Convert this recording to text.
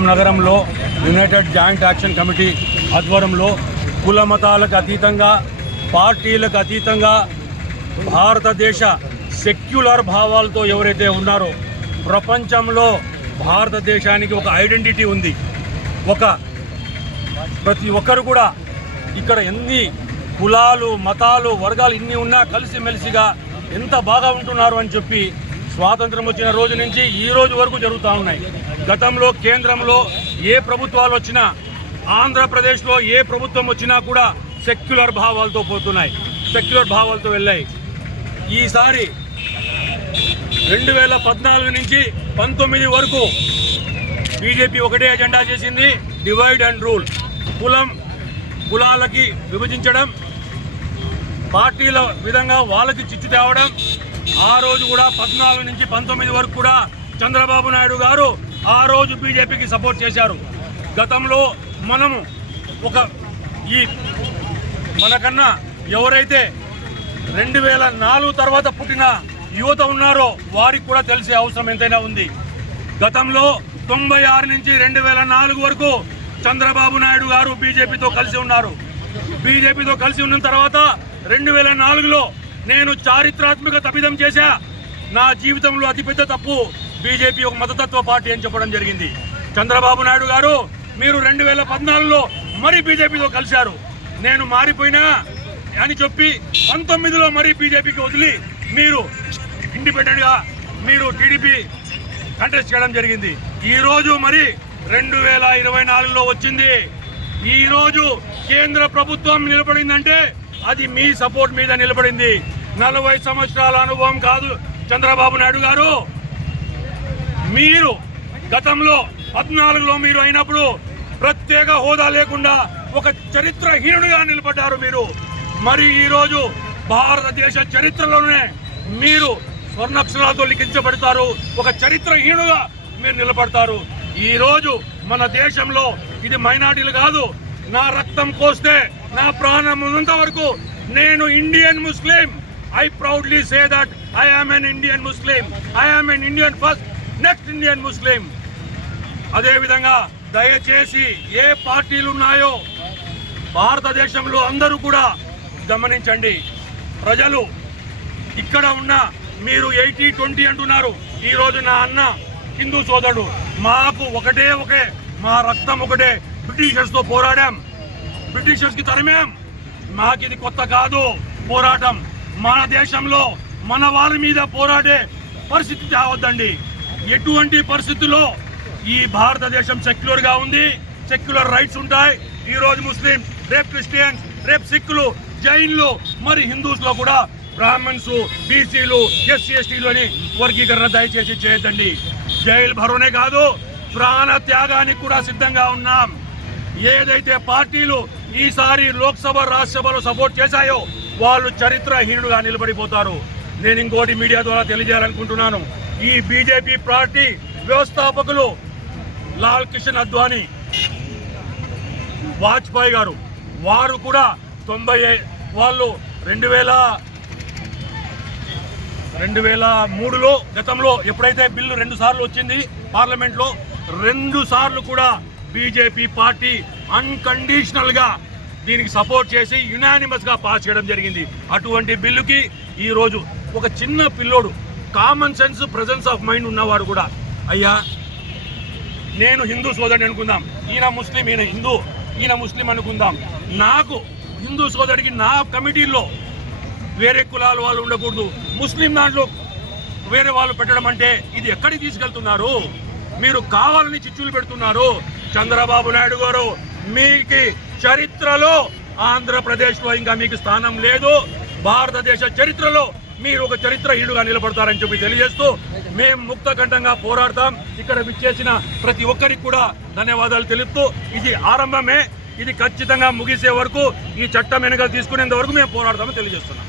ఖమ్మం నగరంలో United joint action committee ఆధ్వర్యంలో కుల మతాలకు అతీతంగా పార్టీలకు అతీతంగా భారతదేశ సెక్యులర్ భావాలతో ఎవరైతే ఉన్నారో ప్రపంచంలో భారతదేశానికి ఒక ఐడెంటిటీ ఉంది. ప్రతి ఒక్కరు కూడా ఇక్కడ ఎన్ని కులాలు మతాలు వర్గాలు ఇన్ని ఉన్నా కలిసిమెలిసిగా ఎంత బాగా ఉంటున్నారు అని చెప్పి స్వాతంత్రం వచ్చిన రోజు నుంచి ఈ రోజు వరకు జరుగుతూ ఉన్నాయి. గతంలో కేంద్రంలో ఏ ప్రభుత్వాలు వచ్చినా ఆంధ్రప్రదేశ్లో ఏ ప్రభుత్వం వచ్చినా కూడా సెక్యులర్ భావాలతో పోతున్నాయి, సెక్యులర్ భావాలతో వెళ్ళాయి. ఈసారి 2014 నుంచి 19 వరకు బీజేపీ ఒకటే ఎజెండా చేసింది, డివైడ్ అండ్ రూల్. కులాలకి విభజించడం, పార్టీల విధంగా వాళ్ళకి చిచ్చు తేవడం. ఆ రోజు కూడా 14 నుంచి 19 వరకు కూడా చంద్రబాబు నాయుడు గారు ఆ రోజు బీజేపీకి సపోర్ట్ చేశారు. గతంలో మనము మనకన్నా ఎవరైతే 2004 తర్వాత పుట్టిన యువత ఉన్నారో వారికి కూడా తెలిసే అవసరం ఎంతైనా ఉంది. గతంలో 96 నుంచి 2004 వరకు చంద్రబాబు నాయుడు గారు బీజేపీతో కలిసి ఉన్నారు. బీజేపీతో కలిసి ఉన్న తర్వాత 2004లో నేను చారిత్రాత్మక తప్పిదం చేశా, నా జీవితంలో అతిపెద్ద తప్పు బీజేపీ ఒక మతతత్వ పార్టీ అని చెప్పడం జరిగింది. చంద్రబాబు నాయుడు గారు మీరు 2014లో మరీ బీజేపీతో కలిశారు, నేను మారిపోయినా అని చెప్పి 19లో మరీ బీజేపీకి వదిలి మీరు ఇండిపెండెంట్గా మీరు టీడీపీ కంటెస్ట్ చేయడం జరిగింది. ఈరోజు మరి 2024లో వచ్చింది. ఈరోజు కేంద్ర ప్రభుత్వం నిలబడిందంటే అది మీ సపోర్ట్ మీద నిలబడింది. 40 సంవత్సరాల అనుభవం కాదు చంద్రబాబు నాయుడు గారు. మీరు గతంలో 14లో మీరు అయినప్పుడు ప్రత్యేక హోదా లేకుండా ఒక చరిత్రహీనుడిగా నిలబడ్డారు మీరు. మరి ఈరోజు భారతదేశ చరిత్రలోనే మీరు స్వర్ణాక్షరాలతో లిఖించబడతారు, ఒక చరిత్రహీనుడుగా మీరు నిలబడతారు. ఈరోజు మన దేశంలో ఇది మైనారిటీలు కాదు, నా రక్తం కోస్తే నా ప్రాణం ఉన్నంత వరకు నేను Indian Muslim. I proudly say that I am an Indian Muslim. I am an Indian first, next Indian Muslim. అదేవిధంగా దయచేసి ఏ పార్టీలు ఉన్నాయో భారతదేశంలో అందరూ కూడా గమనించండి. ప్రజలు ఇక్కడ ఉన్న మీరు 80-20 అంటున్నారు. ఈరోజు నా అన్న హిందూ సోదరుడు, మాకు ఒకే మా రక్తం ఒకటే. బ్రిటిషర్స్తో పోరాడాం, బ్రిటిషర్స్కి తరిమాం. మాకు ఇది కొత్త కాదు పోరాటం. మన దేశంలో మన వారి మీద పోరాడే పరిస్థితి తేవద్దండి. ఎటువంటి పరిస్థితుల్లో ఈ భారతదేశం సెక్యులర్గా ఉంది, సెక్యులర్ రైట్స్ ఉంటాయి. ఈరోజు ముస్లిం, రేపు క్రిస్టియన్స్, రేపు సిక్కులు, జైన్లు, మరి హిందూస్లో కూడా బ్రాహ్మణ్స్, బీసీలు, ఎస్సీ ఎస్టీలోని వర్గీకరణ దయచేసి చేయొద్దండి. జైలు భరోనే కాదు, ప్రాణ త్యాగానికి కూడా సిద్ధంగా ఉన్నాం. ఏదైతే పార్టీలు ఈసారి లోక్సభ రాజ్యసభలో సపోర్ట్ చేశాయో వాళ్ళు చరిత్రహీనుడుగా నిలబడిపోతారు. నేను ఇంకోటి మీడియా ద్వారా తెలియజేయాలనుకుంటున్నాను. ఈ బీజేపీ పార్టీ వ్యవస్థాపకులు లాల్ కృష్ణ అద్వానీ, వాజ్పేయి గారు, వారు కూడా 2003లో గతంలో ఎప్పుడైతే బిల్లు 2 సార్లు వచ్చింది పార్లమెంట్లో, 2 సార్లు కూడా బీజేపీ పార్టీ అన్కండిషనల్ గా దీనికి సపోర్ట్ చేసి యునానిమస్ గా పాస్ చేయడం జరిగింది. అటువంటి బిల్లుకి ఈరోజు ఒక చిన్న పిల్లోడు, common sense, presence of mind ఉన్నవాడు కూడా, అయ్యా నేను హిందూ సోదరుని అనుకుందాం, ఈయన ముస్లిం, ఈయన హిందూ, ఈయన ముస్లిం అనుకుందాం. నాకు హిందూ సోదరుడికి నా కమిటీల్లో వేరే కులాల వాళ్ళు ఉండకూడదు, ముస్లిం దాంట్లో వేరే వాళ్ళు పెట్టడం అంటే ఇది ఎక్కడికి తీసుకెళ్తున్నారు? మీరు కావాలని చిచ్చులు పెడుతున్నారు. చంద్రబాబు నాయుడు గారు, మీకు చరిత్రలో ఆంధ్రప్రదేశ్లో ఇంకా మీకు స్థానం లేదు. భారతదేశ చరిత్రలో మీరు ఒక చరిత్రహీనుడుగా నిలబడతారని చెప్పి తెలియజేస్తూ మేము ముక్తకంఠంగా పోరాడతాం. ఇక్కడ విచ్చేసిన ప్రతి ఒక్కరికి కూడా ధన్యవాదాలు తెలుపుతూ, ఇది ఆరంభమే, ఇది ఖచ్చితంగా ముగిసే వరకు, ఈ చట్టం వెనక తీసుకునేంత వరకు మేము పోరాడతామని తెలియజేస్తున్నాం.